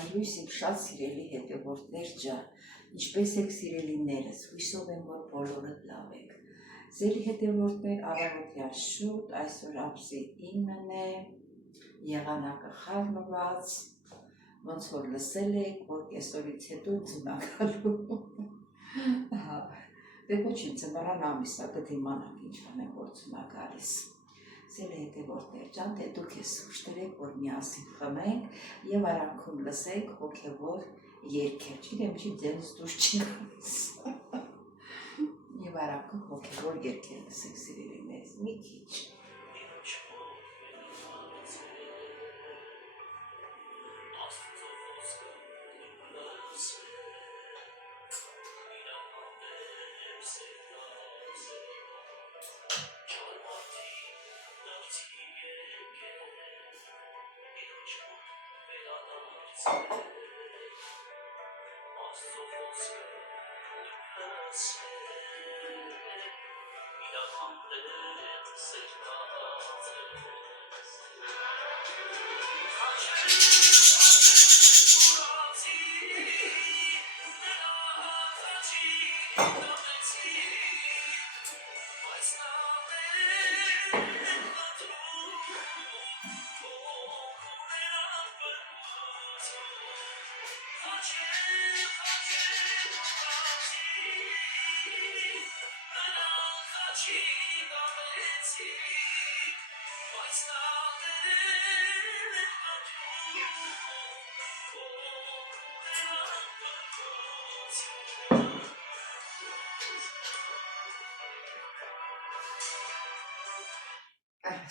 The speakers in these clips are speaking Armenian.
Բարելույս իմ շատ սիրելի հետևորդներ ջան, ինչպես եք սիրելիներս, հույսով եմ, որ բոլորդ լավ եք։ Ձեր հետևորդներ առավոտյան շուտ, այսօր ամսի 9-ն է, եղանակը խառնված, ոնց որ լսել եք, որ կեսօրից հետո ձմեռալու։ Դե ոչինչ, ձմռան ամիսը կդիմանանք ինչքան է որ ձմա գալիս։ Ձեր հետևորդներ ջան, դե դուք ես ուշտրեք, որ միասին խմենք եւ արանքում լսենք հոգեվոր երգեր, չգիտեմ չի ձեզ դուրս չի գալիս։ Եվ արանքում հոգեվոր երգեր լսենք սիրելիներս, մի քիչ։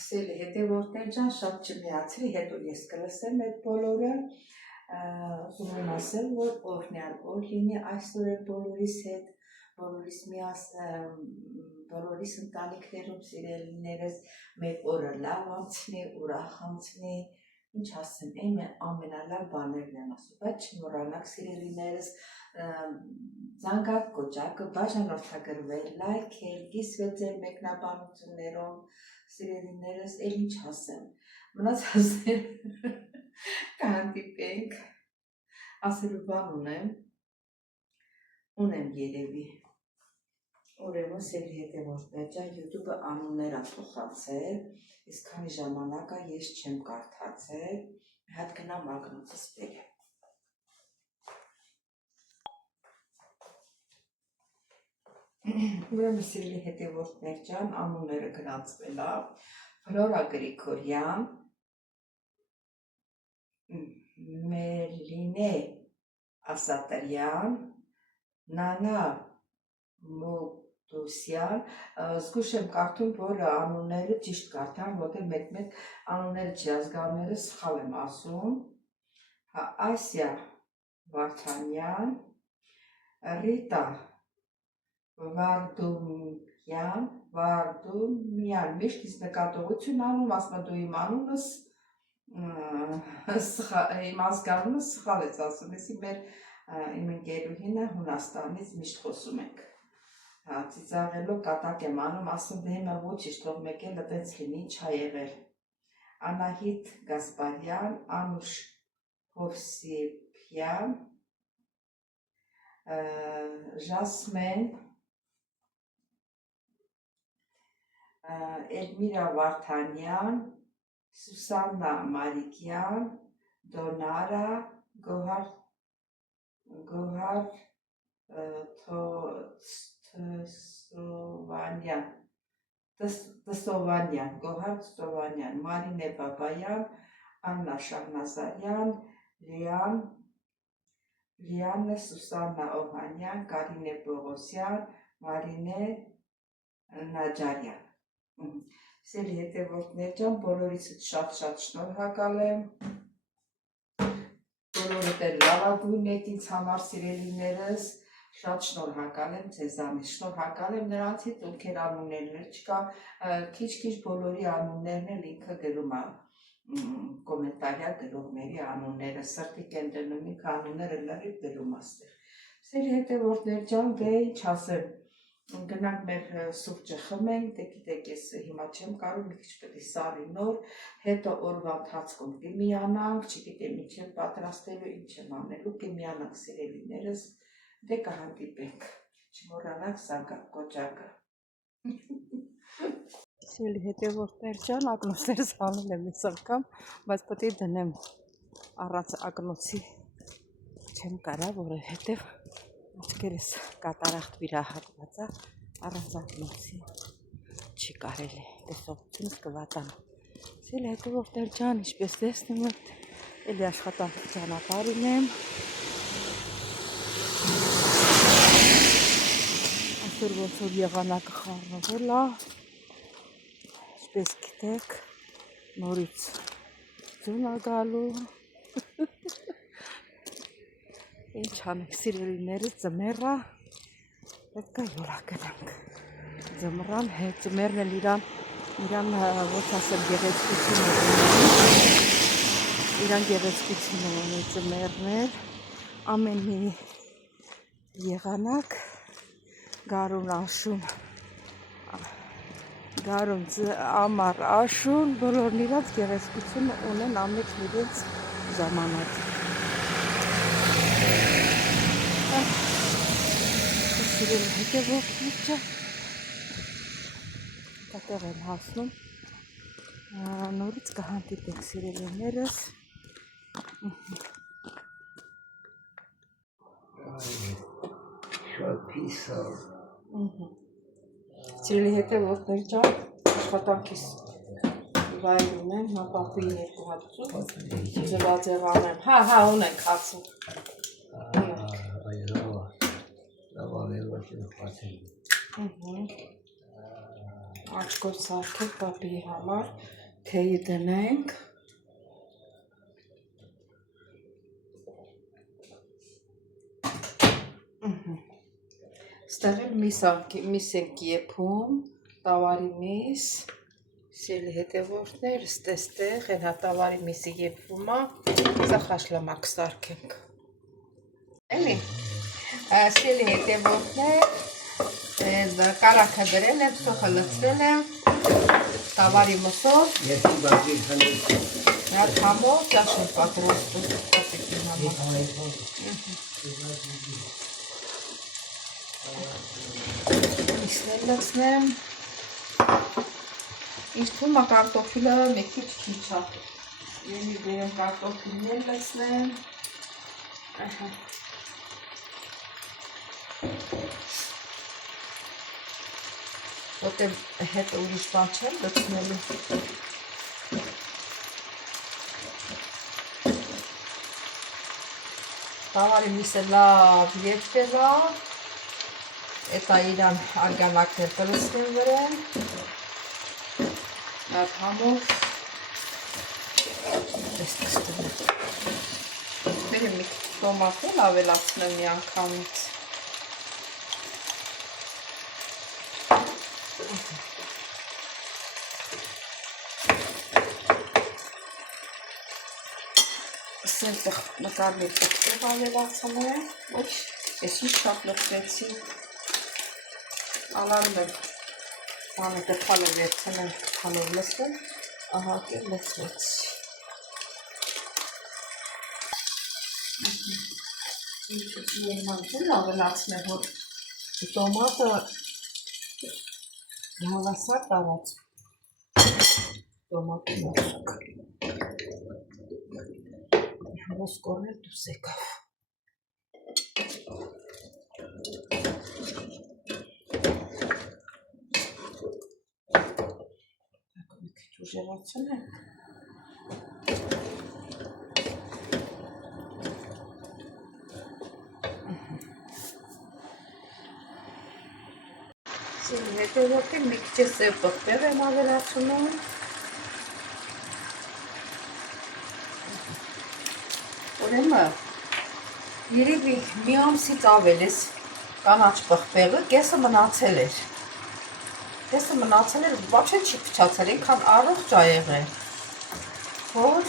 Սիրելի հետևորդներ ջան, շատ չմիացրի, հետո ես կլսեմ այդ բոլորը, ուզում եմ ասել, որ օրհնյալ օր լինի այսօր բոլորիս հետ, բոլորիս ընտանիքներում սիրելիներս, մեր օրը լավ անցնի, ուրախ անցնի, ինչ ասեմ, ամենալավ բաներն եմ ասում, բայց չմոռանաք սիրելիներս, զանգակ կոճակը, բաժանորդագրվել, լայքել, կիսվել ձեր մեկնաբանություններով, սիրելիներս, էլ ինչ ասեմ, մնացածներ կհանդիպենք, ասելու բան ունեմ երևի, ուրեմն սիրելի հետևորդներ ջան, YouTube-ը անուններ ա փոխանցել, իսկ քանի ժամանակ ա ես չեմ կարդացել, մի հատ գնամ ակնոցս բերեմ։ Ուրեմն սիրելի հետևորդներ ջան, անունները գրանցվել ա, Ֆլորա Գրիգորյան, Մելինե Ասատրյան, Նանա Մոկդոսյան, զգույշ եմ կարդում, որ անունները ճիշտ կարդամ, որտեղ մեկ-մեկ անունները չի ազգանունները սխալ եմ ասում, Ասիա Վարդանյան, Ռիտա Վարդումյան, միշտ ինձ նկատողություն անում, ասում դու իմ անունս, իմ ազգանունը սխալ ես ասում, եսի մեր իմ ընկերուհինը Հունաստանից միշտ խոսում ենք, ծիծաղելով կատակ եմ անում, ասում դե հիմա ոչինչ թող մեկ էլ այդպես լինի, ինչ ա եղել, Անահիտ Գասպարյան, Անուշ Հովսեփյան, Ժասմեն Էլմիրա Վարդանյան, Սուսաննա Մարիկյան, Դոնարա Գոհար Տսովանյան, Մարինե Բաբայան, Աննա Շահնազարյան, Լիաննա Սուսաննա Օհանյան, Կարինե Պողոսյան, Մարինե Նաջարյան։ Սիրելի հետևորդներ ջան, բոլորիցս շատ շնորհակալ եմ, բոլորդ էլ լավագույնն եք ինձ համար սիրելիներս, շատ շնորհակալ եմ ձեզանից, շնորհակալ եմ նրանցից, ովքեր անուններներ չկա, քիչ-քիչ բոլորի անուններն էլ ինքը գրում ա, կոմենտարիա գրողների անունները, սրտիկ են դնում, ինքը անունները լրիվ գրում աստեղ։ Սիրելի հետևորդներ ջան, դե ինչ ասեմ, Գնանք մեր սուրճը խմենք, դե գիտեք, ես հիմա չեմ կարող, մի քիչ պետք է սարի նոր, հետո օրվա ընթացքում կմիանանք, չգիտեմ ինչ եմ պատրաստելու, ինչ եմ անելու, կմիանանք սիրելիներս, դե կհանդիպենք, չմոռանանք սագակ կոճակը։ Սիրելի հետևորդներ ջան, ակնոցներս հանել եմ այս անգամ, բայց պետք է դնեմ առանց ակնոցի չեմ կարա, որովհետև աչքերս կատարախտ վիրահատված է, առանց ակնոցի չի կարելի, տեսողությունս կվատանա։ Սիրելի հետևորդներ ջան, ինչպես տեսնում եք, էլի աշխատանքի ճանապարհին եմ։ Այսօր ոնց որ եղանակը խառնվել է, ինչպես գիտեք, նորից ձուն է գալու։ Ինչ անենք սիրելիներս, ձմեռ է, պետք է յոլա գնանք։ Ձմռան հետ, ձմեռն էլ իրան ոնց ասեմ գեղեցկությունը ունի ձմեռներ, ամեն մի եղանակ, գարուն աշուն, գարուն ամառ աշուն, բոլորն իրանց գեղեցկությունը ունեն ամեն իրենց ժամանակը։ Սիրելի հետևորդներ ջան, դատեղ եմ հասնում, նորից կհանդիպենք սիրելիներս։ Սիրելի հետևորդներ ջան, աշխատանքիս վայրում եմ, հապապուի երկու հատ ձվածեղան եմ, հա, ունենք հացում։ Աչքով սարքել պապիի համար, թեյի դնենք։ Ստեղ էլ միս ենք եփում, տավարի միս, սիրելի հետևորդներ, ստեղ էլ հա տավարի միսը եփվում է, սա խաշլամակ սարքենք։ Էլի, սիրելի հետևորդներ, կարակը դրել եմ, սոխը լցրել եմ, տավարի մսով, հատ համով, ճաշ եմ պատրաստում, պատիկին համար։ Միսն լցնեմ, ինձ թվում է կարտոֆիլը մի քիչ քիչ է, ելի բերեմ կարտոֆիլներ լցնեմ, որտեղ հետը ուրիշ բան չեմ լցնելու։ Տավարի միսը լավ եփվել է, էտա իրան արգանակներ կլցնեմ վրան, հատ համով, բերեմ մի քիչ տոմատել ավելացնեմ մի անգամից։ Սենտեղ նկարներ տեղ ավելացնեմ, ոչ, ես ինչ շատ լծվեցի, ալարում եմ, բանը տխալը վերցնեմ, տխալով լսվեմ, ահա կեր լծվեցի։ Ինչ եմանքել ավելացնեմ, որ տոմատը հավասար տարած, տոմատը նոսակ։ Ոսկորներ դուս եկավ։ Մի քիչ ուժեղացնենք։ Հետևորդին մի քիչ սև պղպեղ եմ ավելացնում։ Ուրեմն երևի մի ամսից ավել էս կանաչ պղպեղը կեսը մնացել էր։ Կեսը մնացել էր, ոչ չի փչացել, ինքան առողջ ա եղել։ Որ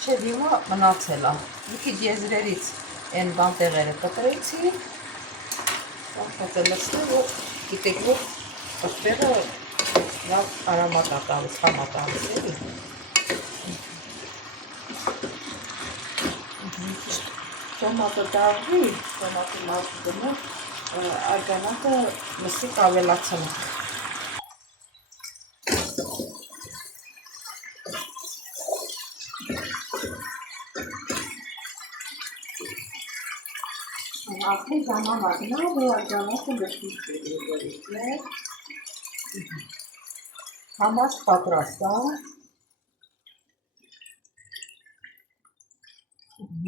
չէ հիմա մնացել է։ Մի քիչ եզրերից այն բանտեղերը կտրեցի։ Լցնել, որ գիտեք, որ ըստեղը լավ արամատ է տալիս, խամ է տալիս, էլի։ Տոմատը դաղվի, տոմատի մազը դնող, արգանակը մսիկ ավելացնող։ Après, j'en ai maintenant, արգանակը լսից է։ Համաս պատրաստ է։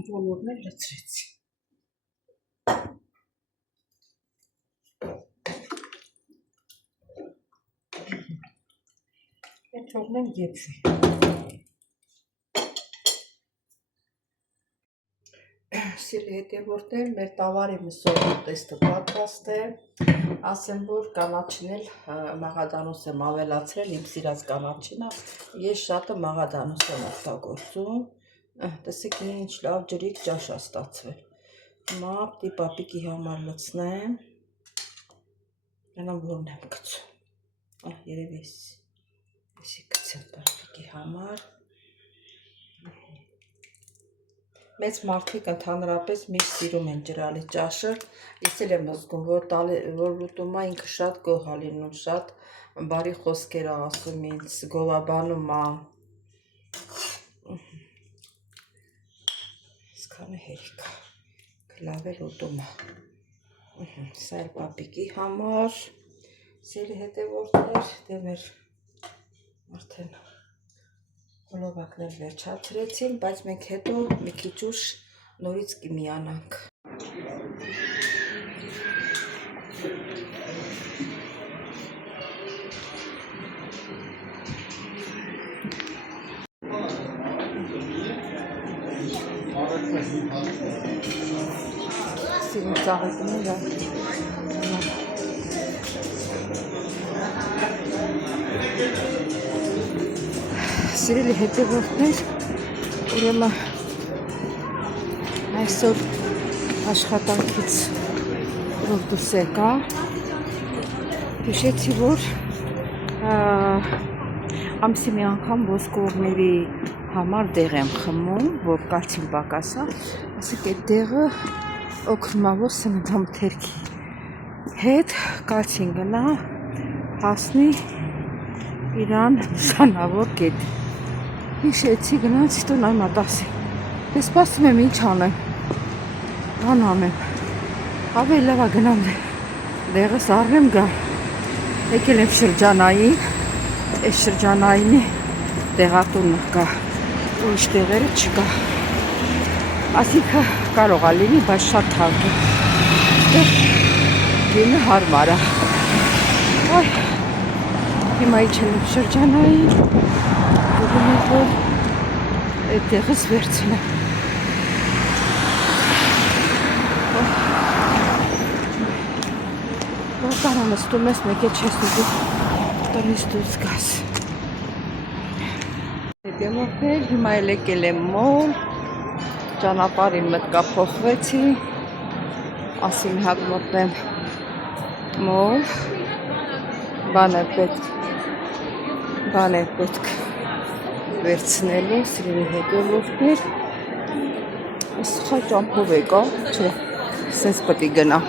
Բոլորն էլ լցրեցի։ Եվ թողնեմ եփվի։ Սիրելի հետևորդներ, մեր տավարի մսօրի տեստը պատրաստ է։ Ասեմ, որ կանաչին էլ մաղադանուս եմ ավելացրել, իմ սիրած կանաչին է։ Ես շատը մաղադանուս եմ օգտագործում։ Տեսեք ինչ լավ ջրիկ ճաշ է ստացվել։ Հիմա պիտի պապիկի համար լցնեմ։ Գնամ որն եմ գցում։ Երևի էսի գցեմ պապիկի համար։ Մեծ մարդիկ ընդհանրապես միշտ սիրում են ջրալի ճաշը, ես էլ եմ զգում, որ ուտում է ինքը շատ գոհ է լինում, շատ բարի խոսքեր է ասում ինձ, գովաբանում է։ Այսքանը հերիք է, լավ էլ ուտում է։ Սա էլ պապիկի համար, սիրելի հետևորդներ, դե մեր արդեն հոլովակներ վերջացրեցին, բայց մենք հետո մի քիչ ուշ նորից կմիանանք։ Սիրուն ծաղիկները Սիրելի հետևորդներ, ուրեմն այսօր աշխատանքից որ դուրս եկա, հիշեցի, որ ամսի մի անգամ ոսկորների համար դեղ եմ խմում, որ կալցիում պակաս է, ասեք այդ դեղը օգնում է, որ սննդամթերքի հետ կալցին գնա, հասնի իրան նշանավոր կետ։ Հիշեցի գնացի տուն այմ ատասի։ Ես սպասում եմ ինչ անեմ, բան անեմ, ավելի լավ է գնամ դեղս առնեմ գա, եկել եմ շրջանային, այս շրջանայինի դեղատունը կա, ուրիշ դեղերը չկա, ասիքը կարող է լինի, բայց շատ թանկ է, գինը հարմար է, հիմա իջել եմ շրջանային, ուղում եմ, որ այդ դեղս վերցնեմ, Որքան նստում ես, մեկ է չես ուզում տնից դուրս գաս։ Հետևորդներ, հիմա էլ եկել եմ մոլ, ճանապարհին մտկափոխվեցի, ասի մի հատ մտնեմ մոլ, բան է պետք վերցնելու, սիրելի հետևորդներ, այս սխալ ճամփով եկա, չէ, սենց պետք է գնա։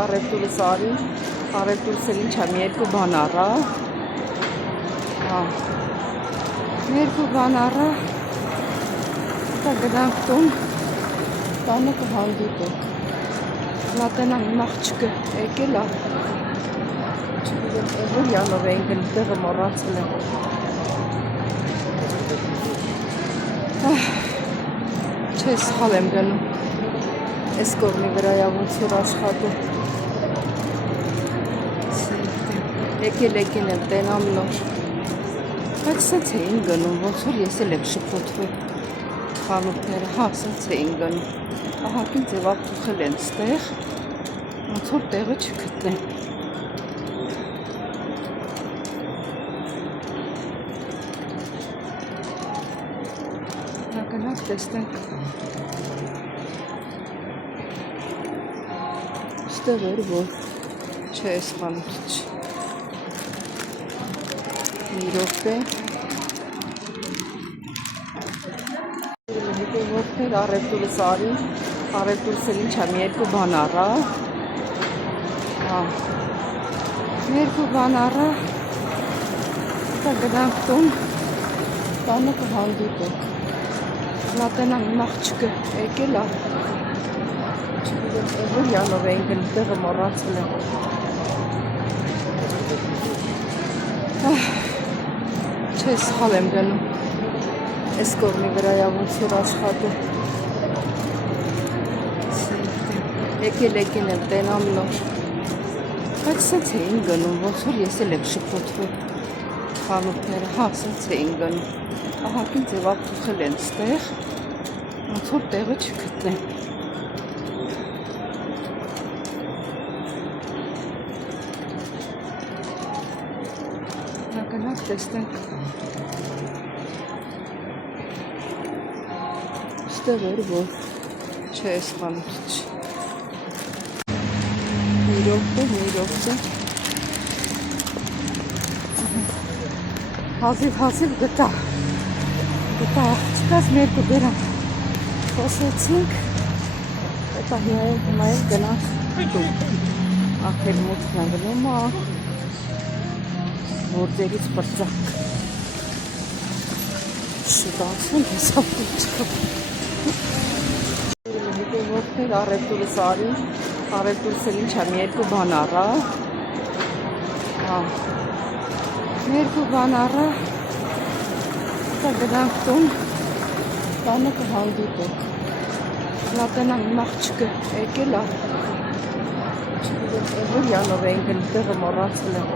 Առևտուրս արի, առևտուրս էլ ինչ է, մի երկու բան առա, երկու բան առա, դա գնանք տուն, տանը կհանդիպենք, լատենան իմ աղջիկը եկել է, չգիտեմ, Էվորյանով էին գնում, տեղը մոռացել եմ, չէ, սխալ եմ գնում, այս կողմի վրայա ոնց որ աշխատում, եկել եմ տենամ նոր, բայց սենց էին գնում, ոնց որ ես էլ եմ շփոթվել, խանութները, հա, ասենց էին գնում։ Ահագին ձևափոխել են ստեղ, ոնց որ տեղը չգտնեն։ Գնանք տեսնենք։ Ստեղ էր, որ չէ, այս խանութը չէ։ Մի րոպե։ Հետևորդներ առևտուրս արի, առևտուրս էլ ինչ է, մի երկու բան առա։ Մի երկու բան առա։ Դա գնանք տուն, տանը կհանդիպենք։ Լատենան իմ աղջիկը եկել է։ Չգիտեմ, Էվորյանով էին գնում, տեղը մոռացել եմ։ Չէ, սխալ եմ գնում։ Այս կողմի վրայա ոնց որ աշխատում։ Եկել եմ տենամ նոր։ Բայց սենց էին գնում, ոնց որ ես էլ եմ շփոթվում։ Խանութները, հա, սենց էին գնում։ Ահագին ձևափոխել են ստեղ, ոնց որ տեղը չգտնեն։ Գնանք տեսնենք։ Ստեղ էր, որ չէ, այս խանութը չէ։ Մի րոպե։ Հազիվ գտա աղջիկս մի երկու բերան խոսեցինք, հետա հիմա էլ գնանք տուն։ Ախր մուտքն է գնում, որձերից պրծակ շուտացում ես ապուչկը։ Հետևորդներ առևտուրս արի, առևտուրս էլ ինչ է, մի երկու բան առա։ Մի երկու բան առա, դա գնանք տուն, տանը կհանդիպենք։ Լատենան իմ աղջիկը եկել է։ Չգիտեմ, Էվորյանով էին գնում, տեղը մոռացել եմ։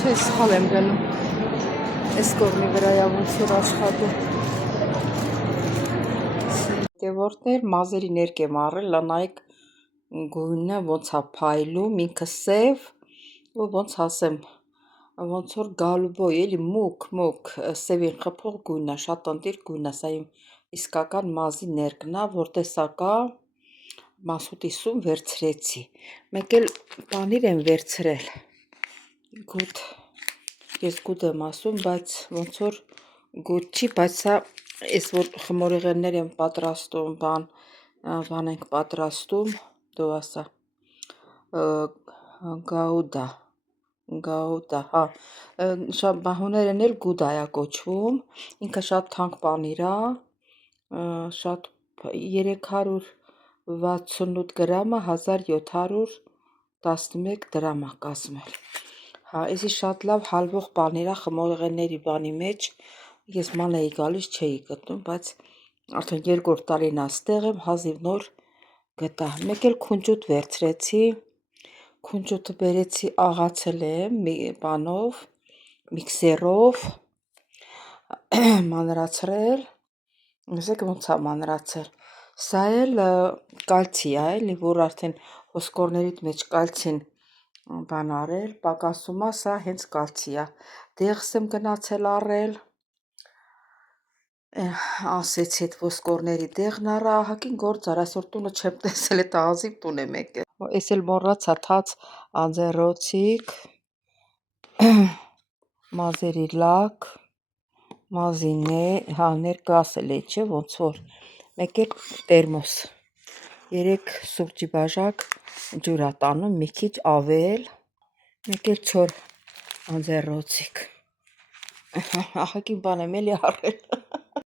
Չէ, սխալ եմ գնում։ Այս կողմի վրայա ոնց որ աշխատում։ Հետևորդներ, մազերի ներք եմ առել, լանայք գույնը ոնց է փայլում, ինքը սև, ու ոնց ասեմ, ոնց որ գալուբոյ, էլի մուկ, սևին խփող գույնը, շատ ընտիր գույնը, սա իմ իսկական մազի ներկն է, որ տեսակա մասուտիսում վերցրեցի։ Մեկ էլ բանիր եմ վերցրել, գուտ, ես գուտ եմ ասում, բայց ոնց որ գուտ չի, բայց սա ես որ խմորեղեններ եմ պատրաստում, բան ենք պատրաստում, դու ասա, գաուդա, հա, բահուներն էլ գուդա է կոչվում, ինքը շատ թանկ պանիր է, շատ 368 գրամը 1711 դրամ է կազմել։ Հա, էսի շատ լավ հալվող պանիր է խմորեղենների բանի մեջ, ես ման էի գալիս չէի գտնում, բայց արդեն երկրորդ տարին աստեղ եմ, հազիվ նոր գտա։ Մեկ էլ քունջուտ վերցրեցի, քունջուտը բերեցի աղացել եմ բանով, միքսերով, մանրացրել, ասեք ոնց է մանրացել։ Սա էլ կալցի է, էլի, որ արդեն ոսկորներիդ մեջ կալցին բան արել, պակասում է, սա հենց կալցի է։ Դեղս եմ գնացել առել, ասեցի այդ ոսկորների դեղն առա, ահագին գործ արա, այսօր տունը չեմ տեսել, այդ աղազիվ տուն եմ եկել։ Էս էլ մոռացա թաց անձեռոցիկ, մազերի լակ, մազի ներկասել է, չէ, ոնց որ, մեկ էլ տերմոս, 3 սուրճի բաժակ ջուր է տանում, մի քիչ ավել, մեկ էլ 4 անձեռոցիկ, ահագին բան եմ էլի առել։